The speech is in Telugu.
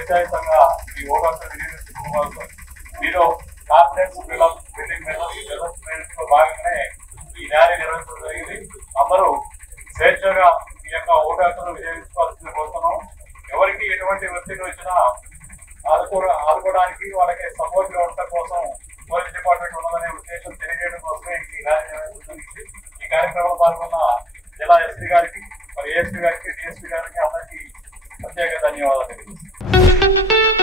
స్వేచ్ఛాయుతంగా ఈ ఓటర్స్ వినియోగించుకోవాలి. మీరు కాన్ఫిడెన్స్ బిల్డింగ్ లో భాగంగానే ఈ ర్యాలీ నిర్వహించడం జరిగింది. అందరూ స్వేచ్ఛగా ఈ యొక్క ఓటర్లను వినియోగించుకోవాల్సింది కోరుతున్నాం. ఎవరికి ఎటువంటి ఒత్తిడి వచ్చినా ఆదుకోవడానికి వాళ్ళకి సపోర్ట్ గా ఉండటం కోసం పోలీస్ డిపార్ట్మెంట్ ఉన్నదనే ఉద్దేశం తెలియజేయడం కోసమే ఈ ర్యాలీ నిర్వహించడానికి ఈ కార్యక్రమంలో పాల్గొన్న జిల్లా ఎస్పీ గారికి, మరి ఏఎస్పీ గారికి, డిఎస్పీ గారికి అందరికీ ప్రత్యేక ధన్యవాదాలు తెలియజేస్తున్నాను.